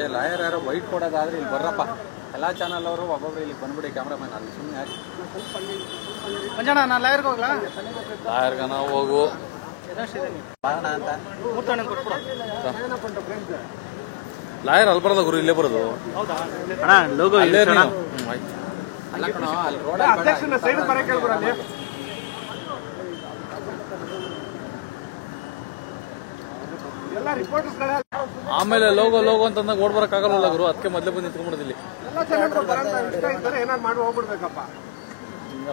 ಏ ಲಾಯರ್ ಯಾರೋ ವೈಟ್ ಕೊಡೋದಾದ್ರೆ ಇಲ್ಲಿ ಬರ್ರಪ್ಪ, ಎಲ್ಲ ಚಾನಲ್ ಅವರು ಒಬ್ಬೊಬ್ರು ಇಲ್ಲಿ ಬಂದ್ಬಿಡಿ ಕ್ಯಾಮ್ರಾಮನ್. ಅಲ್ಲಿ ಸುಮ್ಮನೆ ಯಾಕೆ ಮಂಜಣ್ಣ, ನಾನು ಲಾಯರ್ಗೆ ಹೋಗ್ಲಾ? ಲಾಯರ್ಗ ನಾವು ಹೋಗು ಬಾಣ ಅಂತ ಲಾಯರ್ ಅಲ್ಲಿ ಬರೋದ ಗುರು, ಇಲ್ಲೇ ಬರೋದು. ಅಣ್ಣ ಲೋಗೋ ಇಲ್ಲೇ ಅಲ್ಲ ಕಣ, ಅಲ್ಲಿ ರೋಡ್ ಆಮೇಲೆ ಲೋಗೋ ಲೋಗೋ ಅಂತಂದಾಗ ಓಡ್ ಬರಕ್ ಆಗಲ್ಲ ಗುರು, ಅದಕ್ಕೆ ಮೊದಲೇ ಬಂದು ನಿಂತ್ಕೊಂಡ್ಬಿಡೋದಿಲ್ಲಿ.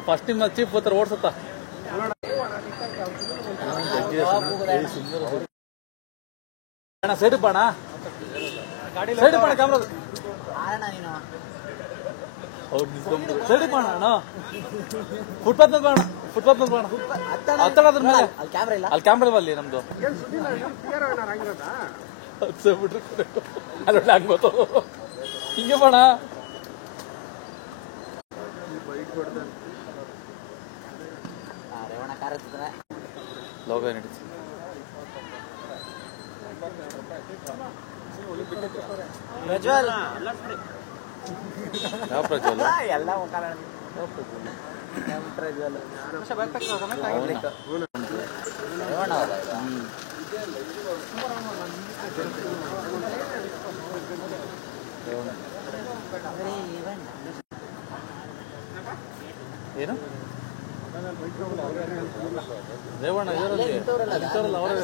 ಫಸ್ಟ್ ನಿಮ್ಮ ಚೀಫ್ ಬರ್ತಾರೆ ಓಡ್ಸತ್ತ. ಅಣ್ಣ ಸೈಡ್ ಬಾಣ, ಸೈಡ್ ಬಾಣ ಕ್ಯಾಮ್ರಾ ಸೈಡ್ ಬಾಣ ಅಣ್ಣ, ಫುಟ್ಪಾತ್ ಮೇಲೆ ಬಾಣ, ಫುಟ್ಪಾತ್ ಮೇಲೆ ಬಾಣ, ಹತ್ತಡೋದ್ರ ಮೇಲೆ ಅಲ್ಲಿ ಕ್ಯಾಮ್ರಾ ಅಲ್ಲಿ ನಮ್ದು ಅದ್ರೊಳ್ಳೆ ಆಗ್ಬೋದು. ಹಿಂಗೆ ಬಾಣ, ಲೋಗ ನಡೀತಿ ಯಾವ ಪ್ರಜ್ವಲ್ ಎಲ್ಲ ಏನು ರೇವಣ್ಣ ಇದರಲ್ಲಿ ಅವರೇ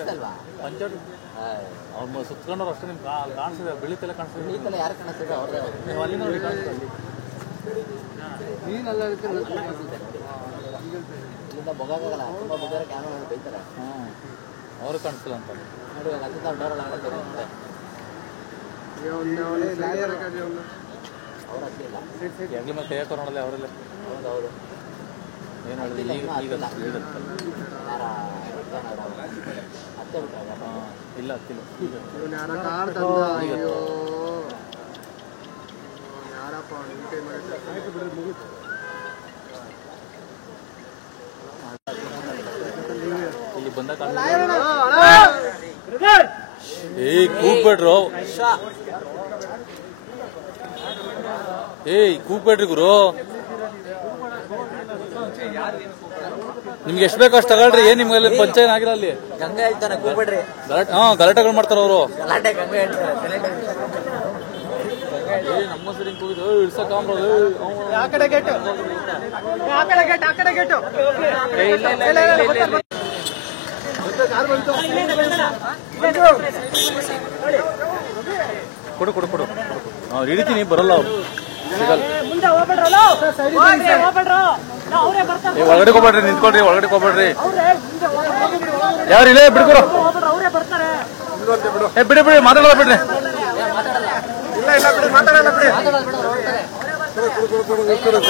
ಪಂಚಾಯತ್ ಅವ್ರ ಸುತ್ಕೊಂಡವ್ರು ಅಷ್ಟೇ. ನಿಮ್ಗೆ ಕಾಣಿಸಿದೆ ಬೆಳಿತೆಲ್ಲ ಕಾಣಿಸ್ತಿದೆ, ಯಾರು ಕಾಣಿಸ್ತಿದೆ ನೀವು ಅಲ್ಲಿ ನೋಡಿ ಕಾಣಿಸ್ತಾರೆ. ನೀನೆಲ್ಲ ಇಲ್ಲಿಂದ ಬೊಗಾಗಲ್ಲ, ತುಂಬ ಬೊಗಾರ ಕ್ಯಾಮ್ರಾ ಬೈತಾರೆ. ಅವರು ಕಾಣಿಸ್ತಿಲ್ಲ ಅಂತ ಹೆಗ್ಲಿ ಮತ್ತೆ ಕೈ ಹಾಕೋರಲ್ಲ ಅವರೆಲ್ಲ. ಹೌದೌದು, ಏನು ಹೇಳಿದೆ ಈಗ ಇಲ್ಲ ಹತ್ತಿಲ್ಲ. ಇಲ್ಲಿ ಬಂದ ಏಯ್ ಕೂಗ್ಬೇಡ್ರು, ಏಯ್ ಕೂಗ್ಬೇಡ್ರಿ ಗುರು. ನಿಮ್ಗೆ ಎಷ್ಟು ಬೇಕೋ ಅಷ್ಟು ತಗೊಳ್ರಿ. ಏನ್ ನಿಮ್ಗೆ ಪಂಚಾಯತ್ ಆಗಿಲ್ಲ ಅಲ್ಲಿ ಗಂಗಾ ಹೇಳ್ತಾನೆ ಕೂಗ್ಬೇಡ್ರಿ. ಗಲಾಟೆಗಳು ಮಾಡ್ತಾರ ಅವರು. ನಮ್ಮ ಸರಿ ಕೂಗಿದ್ರು ಇಡ್ಸಕ್ಕಾಮ್ರ ಆ ಕಡೆ ಗೇಟು, ಆ ಕಡೆ ಗೇಟ್, ಆ ಕಡೆ ಗೇಟು. ಕೊಡು ಕೊಡು ಕೊಡು, ಹಿಡಿತೀನಿ ಬರಲ್ಲ ಅವ್ರು, ಸಿಗಲ್ಲ. ಒಳಗಡೆ ಹೋಗ್ಬೇಡ್ರಿ, ನಿಂತ್ಕೊಳ್ರಿ, ಒಳಗಡೆ ಹೋಗ್ಬೇಡ್ರಿ. ಯಾರು ಇಲ್ಲೇ ಬಿಡ್ಕೊಡು, ಬಿಡಿ ಬಿಡಿ, ಮಾತಾಡಲ್ಲ ಬಿಡ್ರಿ. ಬಿಡೋಣ